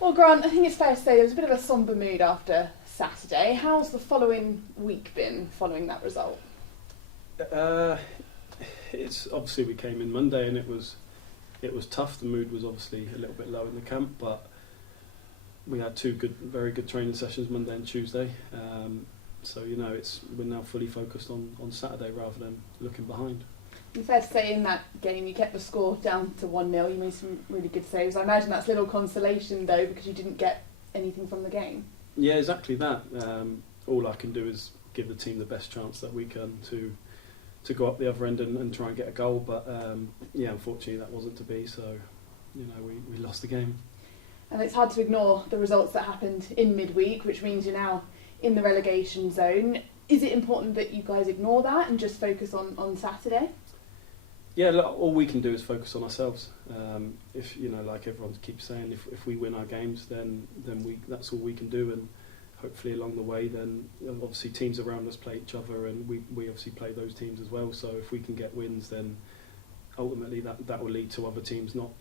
Well, Grant, I think it's fair to say there was a bit of a sombre mood after Saturday. How's the following week been following that result? It's obviously we came in Monday and it was tough. The mood was obviously a little bit low in the camp, but we had two very good training sessions Monday and Tuesday. So we're now fully focused on Saturday rather than looking behind. It's fair to say in that game you kept the score down to 1-0. You made some really good saves. I imagine that's little consolation though because you didn't get anything from the game. Yeah, exactly that. All I can do is give the team the best chance that we can to go up the other end and try and get a goal. But unfortunately that wasn't to be. So we lost the game. And it's hard to ignore the results that happened in midweek, which means you're now in the relegation zone. Is it important that you guys ignore that and just focus on Saturday? Yeah, look, all we can do is focus on ourselves. If like everyone keeps saying, if we win our games, then that's all we can do, and hopefully along the way, then obviously teams around us play each other, and we obviously play those teams as well. So if we can get wins, then ultimately that will lead to other teams not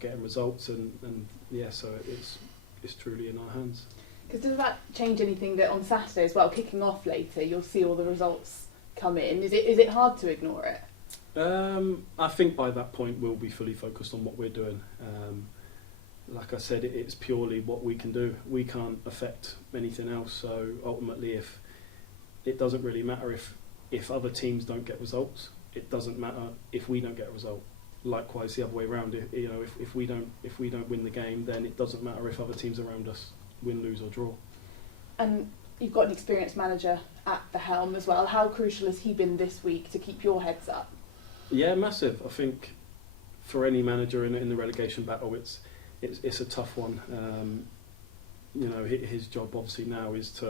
getting results, so it's truly in our hands. Because does that change anything that on Saturday as well, kicking off later, you'll see all the results come in? Is it hard to ignore it? I think by that point we'll be fully focused on what we're doing. Like I said, it's purely what we can do. We can't affect anything else. So ultimately, it doesn't really matter if other teams don't get results. It doesn't matter if we don't get a result. Likewise, the other way around. If we don't win the game, then it doesn't matter if other teams around us win, lose or draw. And you've got an experienced manager at the helm as well. How crucial has he been this week to keep your heads up? Yeah, massive. I think for any manager in the relegation battle, it's a tough one. His job obviously now is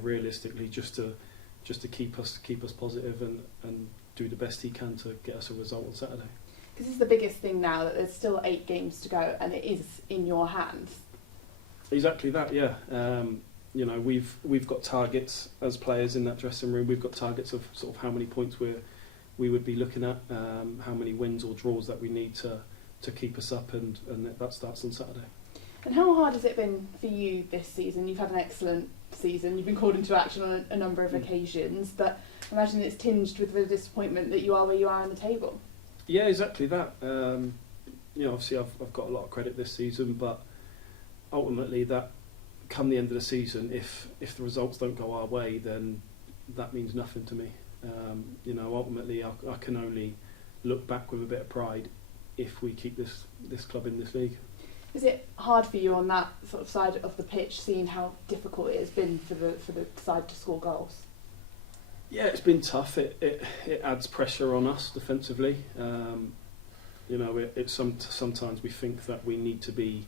realistically just to keep us positive and do the best he can to get us a result on Saturday. Because this is the biggest thing now, that there's still 8 games to go and it is in your hands. Exactly that. Yeah. We've got targets as players in that dressing room. We've got targets of sort of how many points we would be looking at, how many wins or draws that we need to keep us up, and that starts on Saturday. And how hard has it been for you this season? You've had an excellent season. You've been called into action on a number of occasions, but I imagine it's tinged with the disappointment that you are where you are in the table. Yeah, exactly that. Obviously I've got a lot of credit this season, but ultimately that come the end of the season, if the results don't go our way, then that means nothing to me. Ultimately I can only look back with a bit of pride if we keep this club in this league. Is it hard for you on that sort of side of the pitch, seeing how difficult it has been for the side to score goals? Yeah, it's been tough. It adds pressure on us defensively. Sometimes we think that we need to be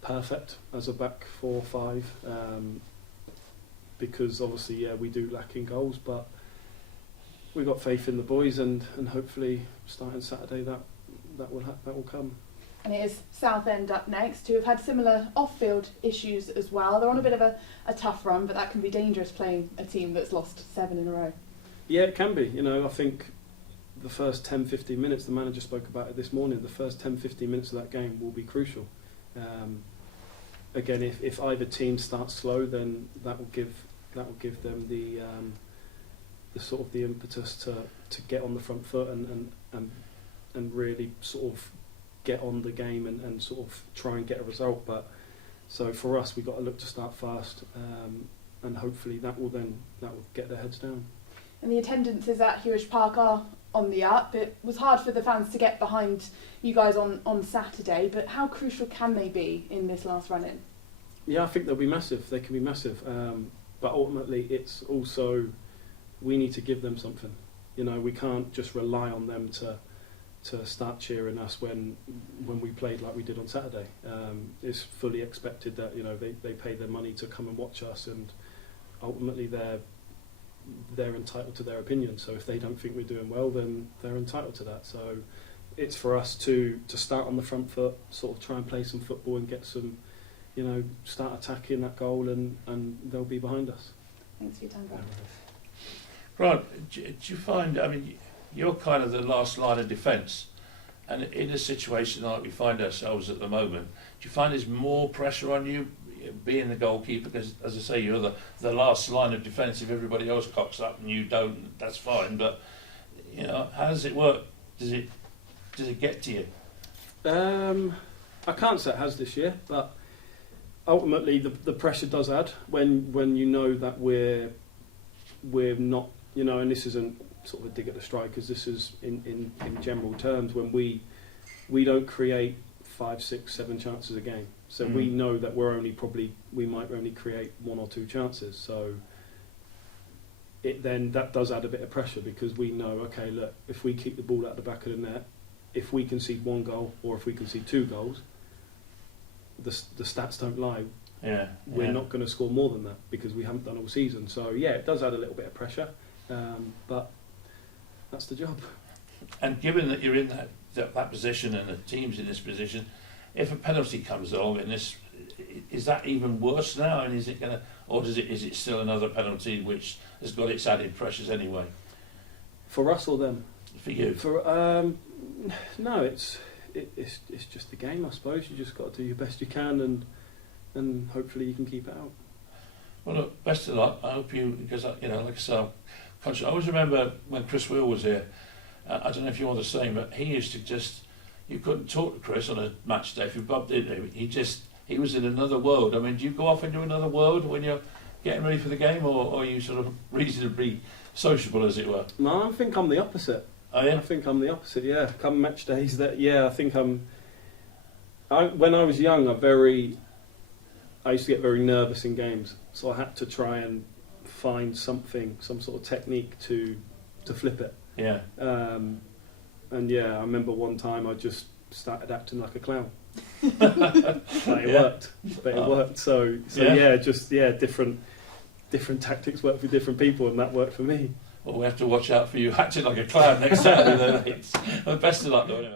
perfect as a back 4 or 5, because obviously we do lack in goals, but we've got faith in the boys, and hopefully starting Saturday that will come. And it is Southend up next, who have had similar off-field issues as well. They're on a bit of a tough run, but that can be dangerous playing a team that's lost 7 in a row. Yeah, it can be. I think the first 10-15 minutes, the manager spoke about it this morning, the first 10-15 minutes of that game will be crucial. Again, if either team starts slow, then that will give them the sort of the impetus to get on the front foot and really sort of get on the game and sort of try and get a result. But so for us, we've got to look to start fast, and hopefully that will get their heads down. And the attendances at Hewish Park are on the up. It was hard for the fans to get behind you guys on Saturday, but how crucial can they be in this last run-in? Yeah, I think they'll be massive. They can be massive, but ultimately it's also, we need to give them something. We can't just rely on them to start cheering us when we played like we did on Saturday. It's fully expected that they pay their money to come and watch us, and ultimately they're entitled to their opinion. So if they don't think we're doing well, then they're entitled to that. So it's for us to start on the front foot, sort of try and play some football and get some, start attacking that goal, and they'll be behind us. Thanks for your time, Grant. Grant, do you find, you're kind of the last line of defence, And in a situation like we find ourselves at the moment, do you find there's more pressure on you being the goalkeeper? Because, as I say, you're the last line of defence. If everybody else cocks up and you don't, that's fine. But, you know, how does it work? Does it get to you? I can't say it has this year, but ultimately the pressure does add when you know that we're not, you know, and this isn't sort of a dig at the strikers, this is in general terms, when we don't create 5, 6, 7 chances a game. So we know that we might only create 1 or 2 chances. So that does add a bit of pressure, because we know, okay, look, if we keep the ball at the back of the net, if we concede 1 goal or if we concede 2 goals, the stats don't lie. We're not going to score more than that, because we haven't done all season. So yeah, it does add a little bit of pressure, but that's the job. And given that you're in that position and the team's in this position, if a penalty comes along in this, is that even worse now? And is it still another penalty which has got its added pressures anyway? For us or them? For you? No, it's just the game, I suppose. You just got to do your best you can, and hopefully you can keep it out. Well, look, best of luck. I hope you, because like I said, I'm conscious. I always remember when Chris Will was here. I don't know if you want the same, but he used to you couldn't talk to Chris on a match day if you bumped into him. He was in another world. I mean, do you go off into another world when you're getting ready for the game, or are you sort of reasonably sociable, as it were? No, I think I'm the opposite. Oh, yeah? I think I'm the opposite, yeah. Come match days, I think when I was young, I used to get very nervous in games, so I had to try and find some sort of technique to flip it. Yeah. And yeah, I remember one time I just started acting like a clown. But it worked. So different tactics work for different people, and that worked for me. Well, we have to watch out for you acting like a clown next Saturday. Well, best of luck, though. Anyway.